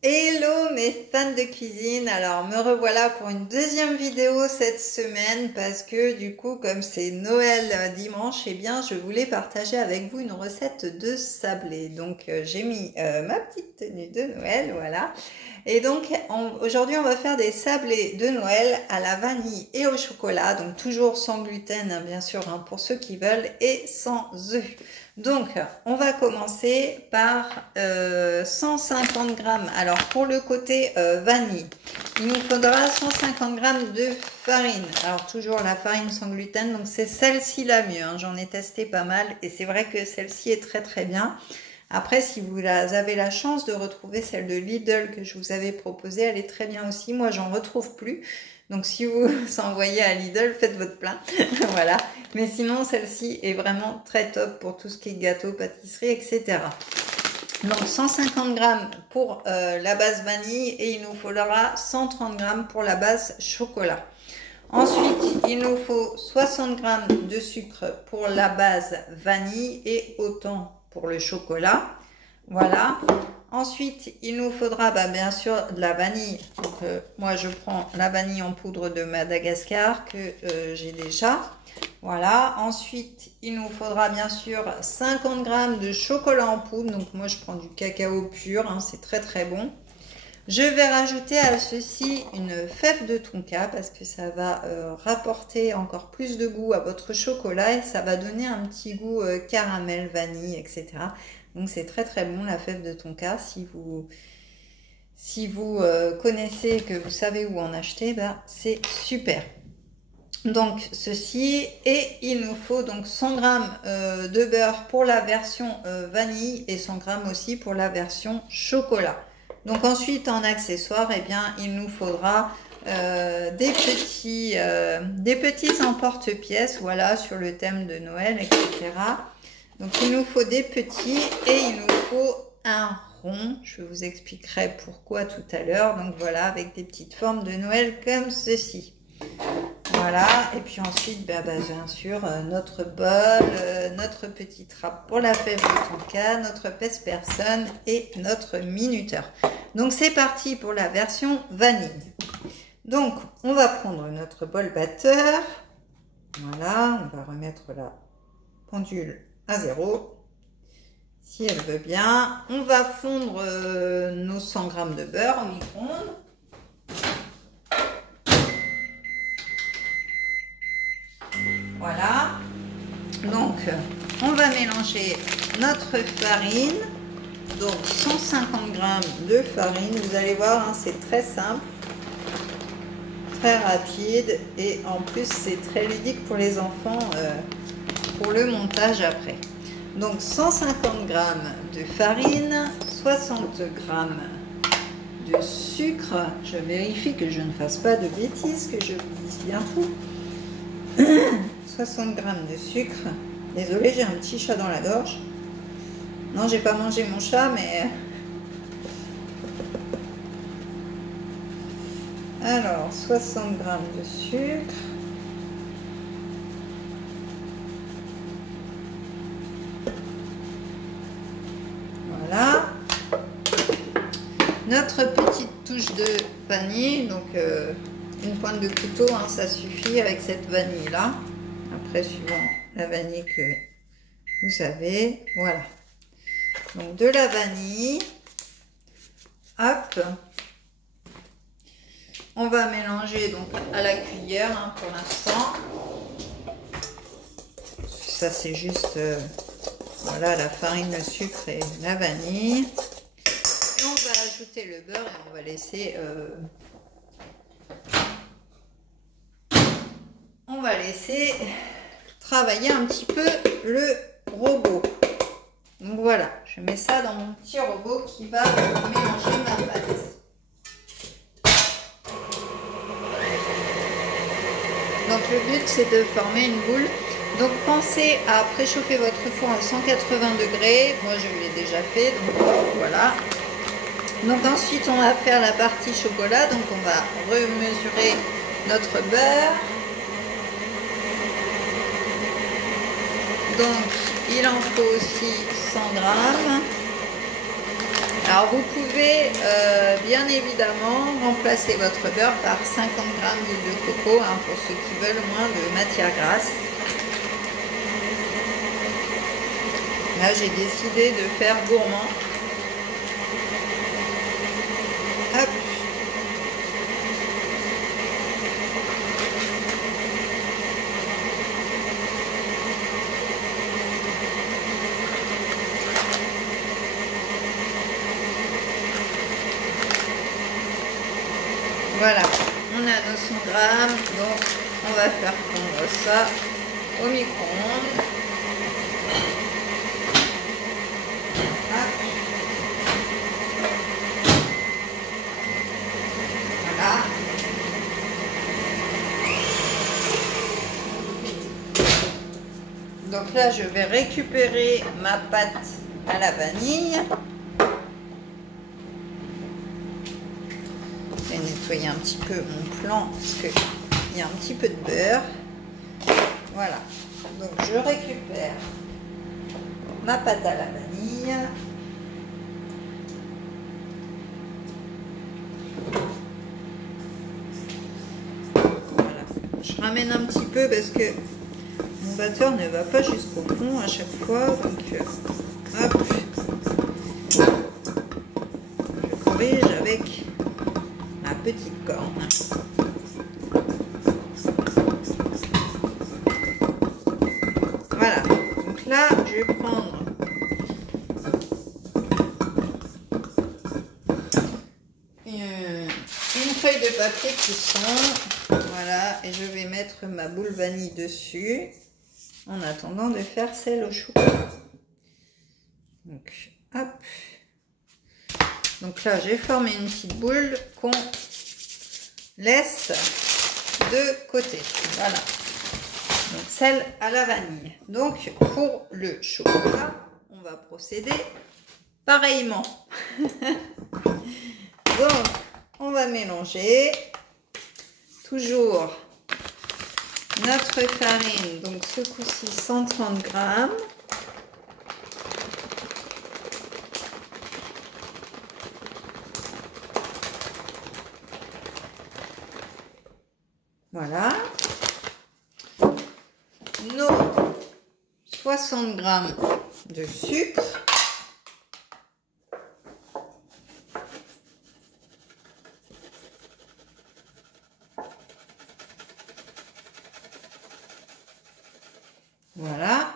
Hello mes fans de cuisine, alors me revoilà pour une deuxième vidéo cette semaine parce que du coup comme c'est Noël dimanche, eh bien je voulais partager avec vous une recette de sablé. Donc j'ai mis ma petite tenue de Noël, voilà. Et donc aujourd'hui on va faire des sablés de Noël à la vanille et au chocolat, donc toujours sans gluten hein, bien sûr hein, pour ceux qui veulent et sans œufs. Donc, on va commencer par 150 grammes. Alors, pour le côté vanille, il nous faudra 150 grammes de farine. Alors, toujours la farine sans gluten, donc c'est celle-ci la mieux. Hein. J'en ai testé pas mal et c'est vrai que celle-ci est très très bien. Après, si vous avez la chance de retrouver celle de Lidl que je vous avais proposée, elle est très bien aussi. Moi, j'en retrouve plus. Donc, si vous envoyez à Lidl, faites votre plein. Voilà. Mais sinon, celle-ci est vraiment très top pour tout ce qui est gâteau, pâtisserie, etc. Donc, 150 grammes pour la base vanille et il nous faudra 130 grammes pour la base chocolat. Ensuite, il nous faut 60 grammes de sucre pour la base vanille et autant pour le chocolat. Voilà. Ensuite, il nous faudra bien sûr de la vanille. Donc, moi, je prends la vanille en poudre de Madagascar que j'ai déjà. Voilà. Ensuite, il nous faudra bien sûr 50 grammes de chocolat en poudre. Donc, moi, je prends du cacao pur. Hein, c'est très, très bon. Je vais rajouter à ceci une fève de tonka parce que ça va rapporter encore plus de goût à votre chocolat et ça va donner un petit goût caramel, vanille, etc. Donc c'est très très bon la fève de tonka. Si vous connaissez et que vous savez où en acheter, c'est super. Donc ceci, et il nous faut donc 100 grammes de beurre pour la version vanille et 100 grammes aussi pour la version chocolat. Donc ensuite en accessoire, eh bien il nous faudra des petits emporte-pièces, voilà, sur le thème de Noël, etc. Donc il nous faut des petits et il nous faut un rond. Je vous expliquerai pourquoi tout à l'heure. Donc voilà, avec des petites formes de Noël comme ceci. Voilà, et puis ensuite, bien sûr, notre bol, notre petite trappe pour la fève de tonka, notre pèse-personne et notre minuteur. Donc c'est parti pour la version vanille. Donc on va prendre notre bol batteur. Voilà, on va remettre la pendule à 0. Si elle veut bien, on va fondre nos 100 grammes de beurre au micro-ondes. Voilà, donc on va mélanger notre farine, donc 150 grammes de farine, vous allez voir, hein, c'est très simple, très rapide et en plus c'est très ludique pour les enfants pour le montage après. Donc 150 grammes de farine, 60 grammes de sucre, je vérifie que je ne fasse pas de bêtises, que je vous dise bien tout. 60 grammes de sucre. Désolée, j'ai un petit chat dans la gorge. Non, j'ai pas mangé mon chat, mais... Alors, 60 grammes de sucre. Voilà. Notre petite touche de vanille, donc une pointe de couteau, hein, ça suffit avec cette vanille là. Après, suivant la vanille que vous savez, voilà. Donc de la vanille, hop. On va mélanger donc à la cuillère hein, pour l'instant. Ça c'est juste, voilà, la farine, le sucre et la vanille. Et on va ajouter le beurre et on va laisser travailler un petit peu le robot. Donc voilà, je mets ça dans mon petit robot qui va mélanger ma pâte. Donc le but c'est de former une boule. Donc pensez à préchauffer votre four à 180 degrés. Moi je l'ai déjà fait, donc voilà. Donc ensuite on va faire la partie chocolat. Donc on va remesurer notre beurre. Donc il en faut aussi 100 grammes. Alors vous pouvez bien évidemment remplacer votre beurre par 50 g d'huile de coco hein, pour ceux qui veulent moins de matière grasse. Là j'ai décidé de faire gourmand. Hop. Voilà, on a nos 100 grammes, donc on va faire fondre ça au micro-ondes. Voilà. Donc là, je vais récupérer ma pâte à la vanille. Je vais nettoyer un petit peu mon plan parce qu'il y a un petit peu de beurre. Voilà. Donc je récupère ma pâte à la vanille. Voilà. Je ramène un petit peu parce que mon batteur ne va pas jusqu'au fond à chaque fois. Donc hop. Je corrige avec ma petite corne. Voilà, donc là je vais prendre une feuille de papier cuisson, voilà, et je vais mettre ma boule vanille dessus en attendant de faire celle au chocolat. Donc hop. Donc là, j'ai formé une petite boule qu'on laisse de côté. Voilà. Donc celle à la vanille. Donc pour le chocolat, on va procéder pareillement. Donc on va mélanger toujours notre farine. Donc ce coup-ci 130 grammes. Voilà. Nos 60 grammes de sucre. Voilà.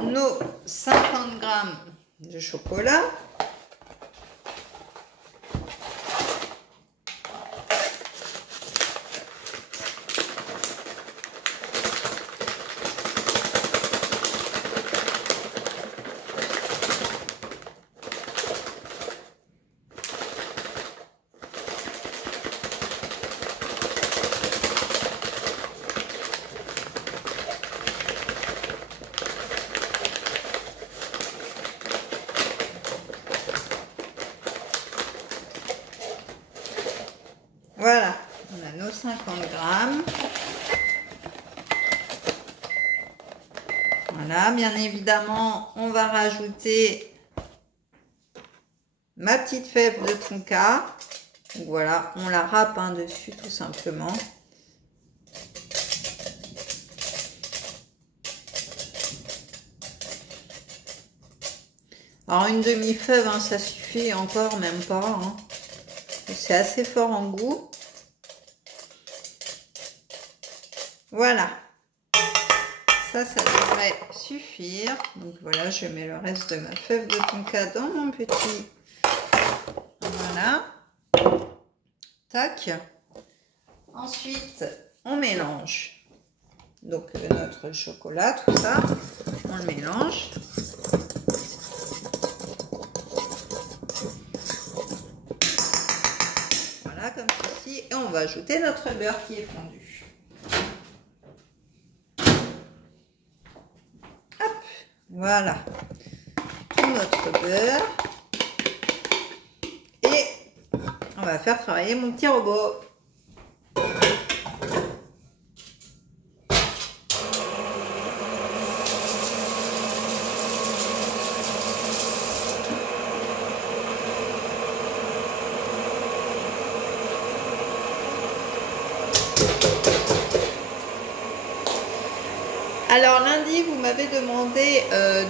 Nos 50 grammes de chocolat. Voilà, on a nos 50 grammes. Voilà, bien évidemment, on va rajouter ma petite fève de tonka. Donc voilà, on la râpe dessus tout simplement. Alors une demi-fève, hein, ça suffit encore, même pas. Hein. C'est assez fort en goût. Voilà. Ça devrait suffire. Donc voilà, je mets le reste de ma fève de tonka dans mon petit. Voilà. Tac. Ensuite, on mélange. Donc notre chocolat, tout ça, on le mélange. Voilà, comme ceci. Et on va ajouter notre beurre qui est fondu. Voilà, tout notre beurre. Et on va faire travailler mon petit robot. Alors lundi, vous m'avez demandé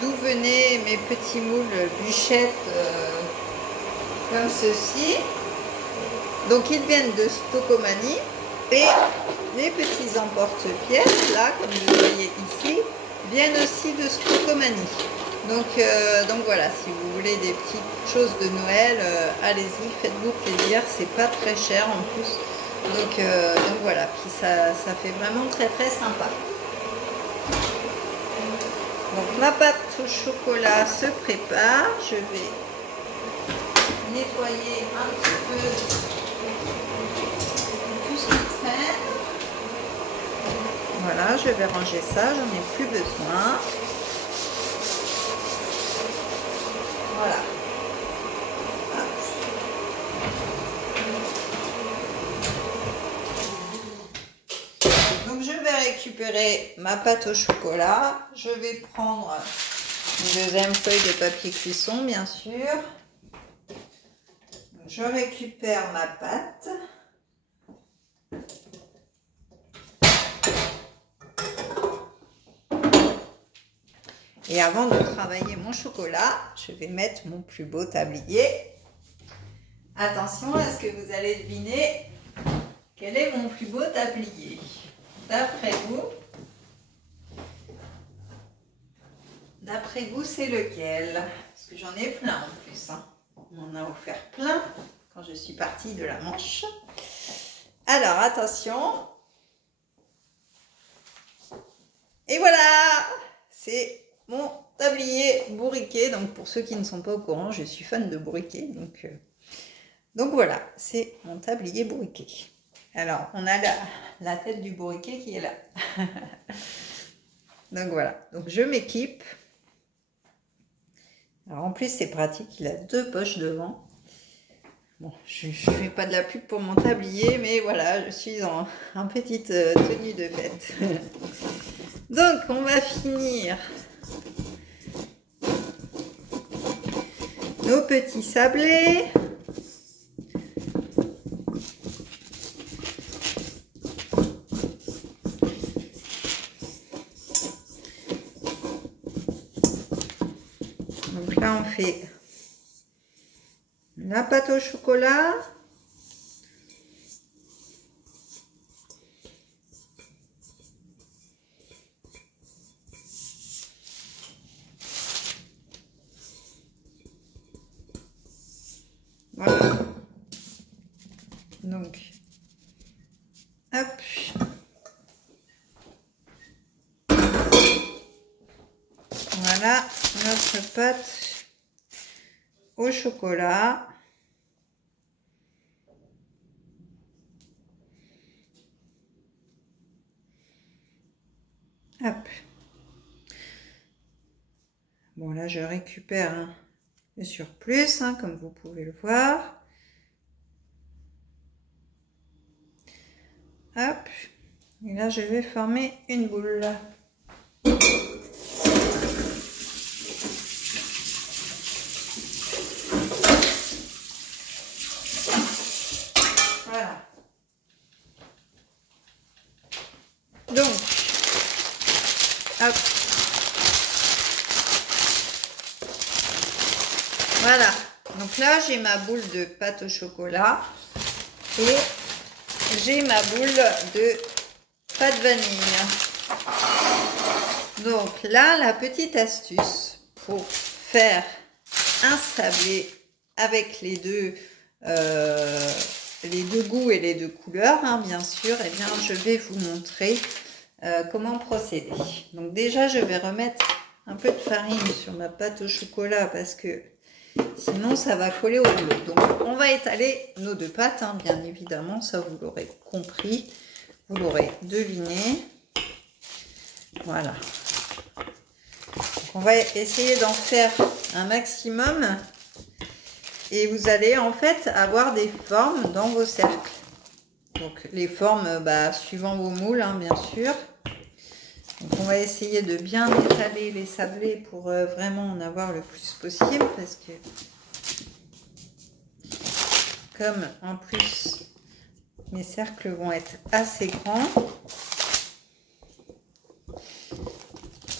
d'où venaient mes petits moules bûchettes comme ceci. Donc ils viennent de Stocomanie et les petits emporte-pièces, là, comme vous voyez ici, viennent aussi de Stocomanie. Donc voilà, si vous voulez des petites choses de Noël, allez-y, faites-vous plaisir, c'est pas très cher en plus. Donc voilà, puis ça fait vraiment très très sympa. Donc ma pâte au chocolat se prépare, je vais nettoyer un petit peu tout ce qui traîne. Voilà, je vais ranger ça, j'en ai plus besoin. Voilà. Donc je vais récupérer ma pâte au chocolat. Je vais prendre une deuxième feuille de papier cuisson, bien sûr. Donc, je récupère ma pâte. Et avant de travailler mon chocolat, je vais mettre mon plus beau tablier. Attention, est-ce que vous allez deviner quel est mon plus beau tablier? D'après vous, c'est lequel? Parce que j'en ai plein en plus. Hein. On m'en a offert plein quand je suis partie de la Manche. Alors, attention. Et voilà, c'est mon tablier bourriquet. Donc, pour ceux qui ne sont pas au courant, je suis fan de bourriquet. Donc voilà, c'est mon tablier bourriquet. Alors, on a la tête du bourriquet qui est là. Donc voilà, donc je m'équipe. Alors en plus, c'est pratique, il a 2 poches devant. Bon, je ne fais pas de la pub pour mon tablier, mais voilà, je suis en petite tenue de fête. Donc, on va finir nos petits sablés. Donc là, on fait la pâte au chocolat. Voilà. Donc, hop. Voilà notre pâte au chocolat. Hop. Bon, là, je récupère le surplus, hein, comme vous pouvez le voir. Hop. Et là, je vais former une boule. Voilà. Donc, hop. Voilà. Donc là, j'ai ma boule de pâte au chocolat et j'ai ma boule de pâte vanille. Donc là, la petite astuce pour faire un sablé avec les deux goûts et les 2 couleurs, hein, bien sûr, eh bien, je vais vous montrer comment procéder. Donc déjà, je vais remettre un peu de farine sur ma pâte au chocolat parce que sinon, ça va coller au rouleau. Donc, on va étaler nos 2 pâtes, hein, bien évidemment, ça vous l'aurez compris, vous l'aurez deviné. Voilà. Donc, on va essayer d'en faire un maximum. Et vous allez en fait avoir des formes dans vos cercles. Donc les formes suivant vos moules, hein, bien sûr. Donc on va essayer de bien étaler les sablés pour vraiment en avoir le plus possible. Parce que comme en plus mes cercles vont être assez grands.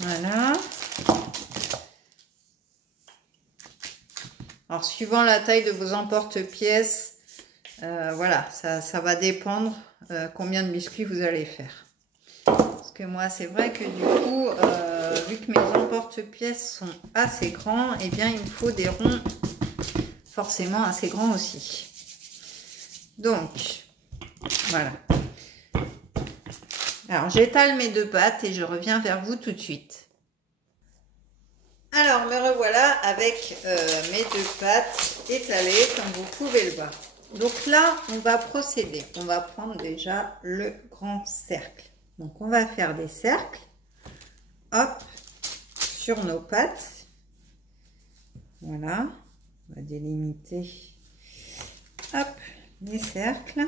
Voilà. Alors, suivant la taille de vos emporte-pièces, voilà, ça va dépendre combien de biscuits vous allez faire. Parce que moi, c'est vrai que du coup, vu que mes emporte-pièces sont assez grands, eh bien, il me faut des ronds forcément assez grands aussi. Donc, voilà. Alors, j'étale mes 2 pâtes et je reviens vers vous tout de suite. Alors, me revoilà avec mes 2 pâtes étalées, comme vous pouvez le voir. Donc là, on va procéder. On va prendre déjà le grand cercle. Donc, on va faire des cercles, hop, sur nos pâtes. Voilà, on va délimiter, hop, les cercles.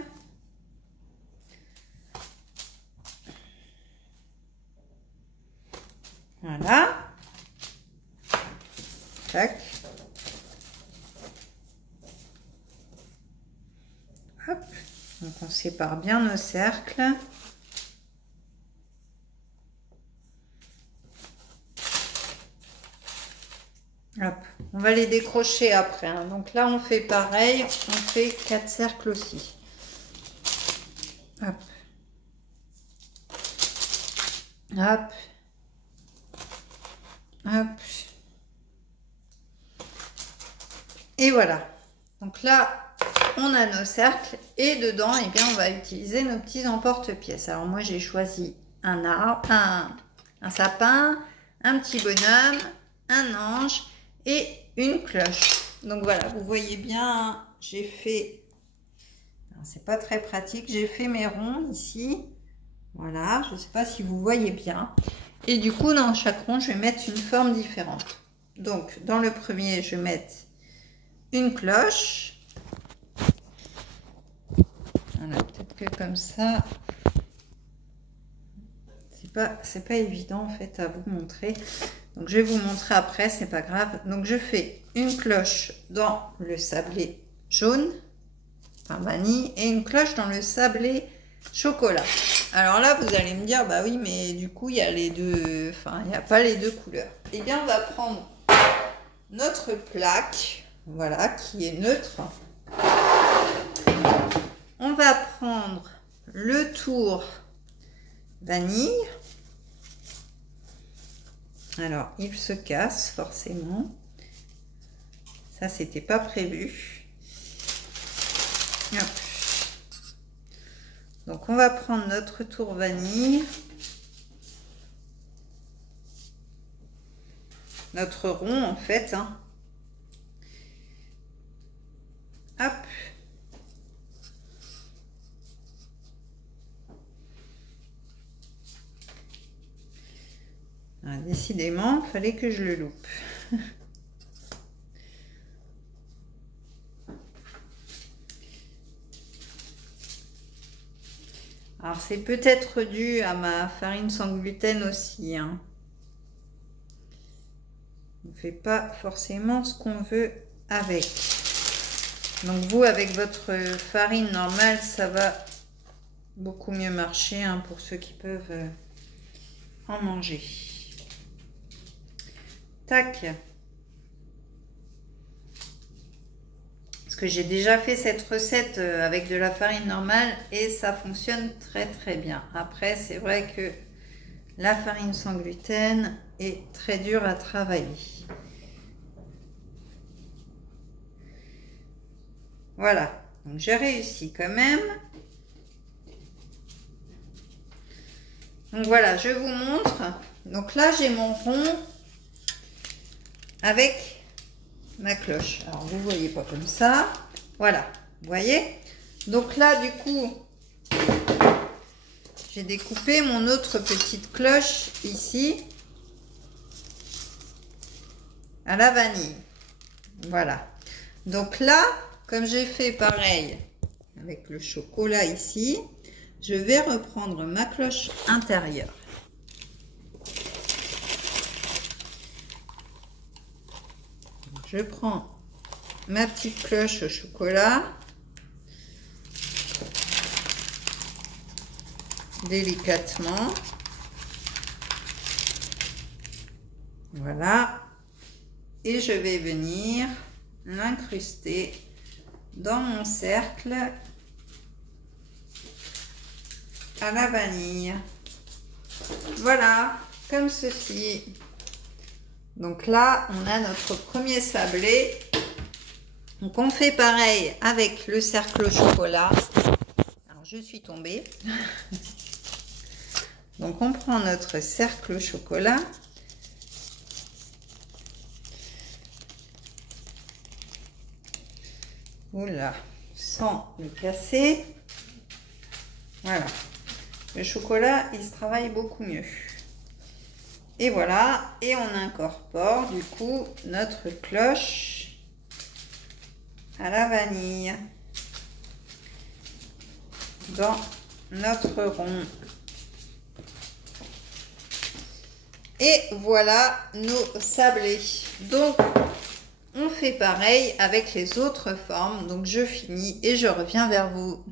Voilà. Tac. Hop. Donc on sépare bien nos cercles. Hop. On va les décrocher après, hein. Donc là on fait pareil, on fait 4 cercles aussi. Hop. Hop. Hop. Et voilà. Donc là, on a nos cercles et dedans, eh bien, on va utiliser nos petits emporte-pièces. Alors moi, j'ai choisi un arbre, un sapin, un petit bonhomme, un ange et une cloche. Donc voilà, vous voyez bien, j'ai fait, c'est pas très pratique, j'ai fait mes ronds ici. Voilà, je ne sais pas si vous voyez bien. Et du coup, dans chaque rond, je vais mettre une forme différente. Donc, dans le premier, je vais mettre une cloche. Voilà, peut-être que comme ça, c'est pas évident en fait à vous montrer. Donc, je vais vous montrer après, c'est pas grave. Donc, je fais une cloche dans le sablé jaune, enfin vanille, et une cloche dans le sablé chocolat. Alors là, vous allez me dire, bah oui, mais du coup, il y a les deux, enfin, il n'y a pas les 2 couleurs. Eh bien, on va prendre notre plaque, voilà, qui est neutre. On va prendre le tour vanille. Alors, il se casse forcément. Ça, c'était pas prévu. Hop. Donc, on va prendre notre tour vanille. Notre rond, en fait. Hein. Hop. Ah, décidément, il fallait que je le loupe. Alors, c'est peut-être dû à ma farine sans gluten aussi. Hein. On ne fait pas forcément ce qu'on veut avec. Donc, vous, avec votre farine normale, ça va beaucoup mieux marcher hein, pour ceux qui peuvent en manger. Tac. Parce que j'ai déjà fait cette recette avec de la farine normale et ça fonctionne très très bien. Après, c'est vrai que la farine sans gluten est très dure à travailler. Voilà, donc j'ai réussi quand même. Donc voilà, je vous montre. Donc là, j'ai mon rond avec ma cloche. Alors, vous voyez pas comme ça. Voilà, vous voyez? Donc là, du coup, j'ai découpé mon autre petite cloche ici à la vanille. Voilà. Donc là, comme j'ai fait pareil avec le chocolat ici, je vais reprendre ma cloche intérieure. Je prends ma petite cloche au chocolat, délicatement. Voilà. Et je vais venir l'incruster dans mon cercle à la vanille. Voilà, comme ceci. Donc là, on a notre premier sablé. Donc on fait pareil avec le cercle au chocolat. Alors je suis tombée. Donc on prend notre cercle au chocolat. Oula, sans le casser. Voilà. Le chocolat, il se travaille beaucoup mieux. Et voilà. Et on incorpore du coup notre cloche à la vanille dans notre rond. Et voilà nos sablés. Donc, on fait pareil avec les autres formes. Donc, je finis et je reviens vers vous.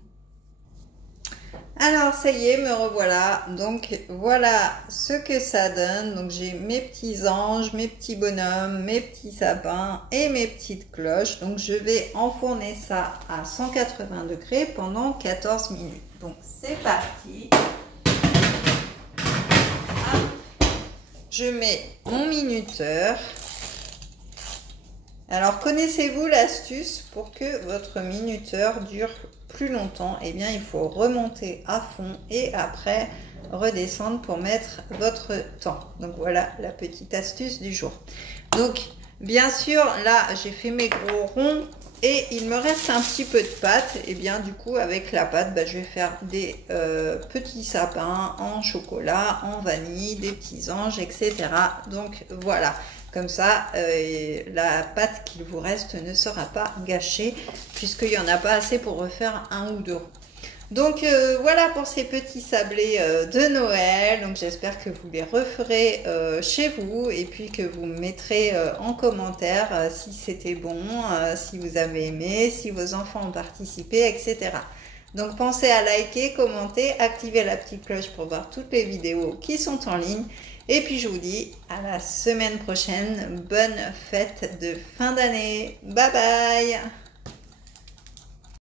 Alors, ça y est, me revoilà. Donc, voilà ce que ça donne. Donc, j'ai mes petits anges, mes petits bonhommes, mes petits sapins et mes petites cloches. Donc, je vais enfourner ça à 180 degrés pendant 14 minutes. Donc, c'est parti. Je mets mon minuteur. Alors, connaissez-vous l'astuce pour que votre minuteur dure plus longtemps? Eh bien, il faut remonter à fond et après redescendre pour mettre votre temps. Donc, voilà la petite astuce du jour. Donc, bien sûr, là, j'ai fait mes gros ronds et il me reste un petit peu de pâte. Et bien, du coup, avec la pâte, je vais faire des petits sapins en chocolat, en vanille, des petits anges, etc. Donc, voilà. Comme ça, la pâte qu'il vous reste ne sera pas gâchée puisqu'il n'y en a pas assez pour refaire un ou deux. Donc voilà pour ces petits sablés de Noël. Donc j'espère que vous les referez chez vous et puis que vous me mettrez en commentaire si c'était bon, si vous avez aimé, si vos enfants ont participé, etc. Donc pensez à liker, commenter, activer la petite cloche pour voir toutes les vidéos qui sont en ligne. Et puis je vous dis à la semaine prochaine. Bonne fête de fin d'année. Bye bye!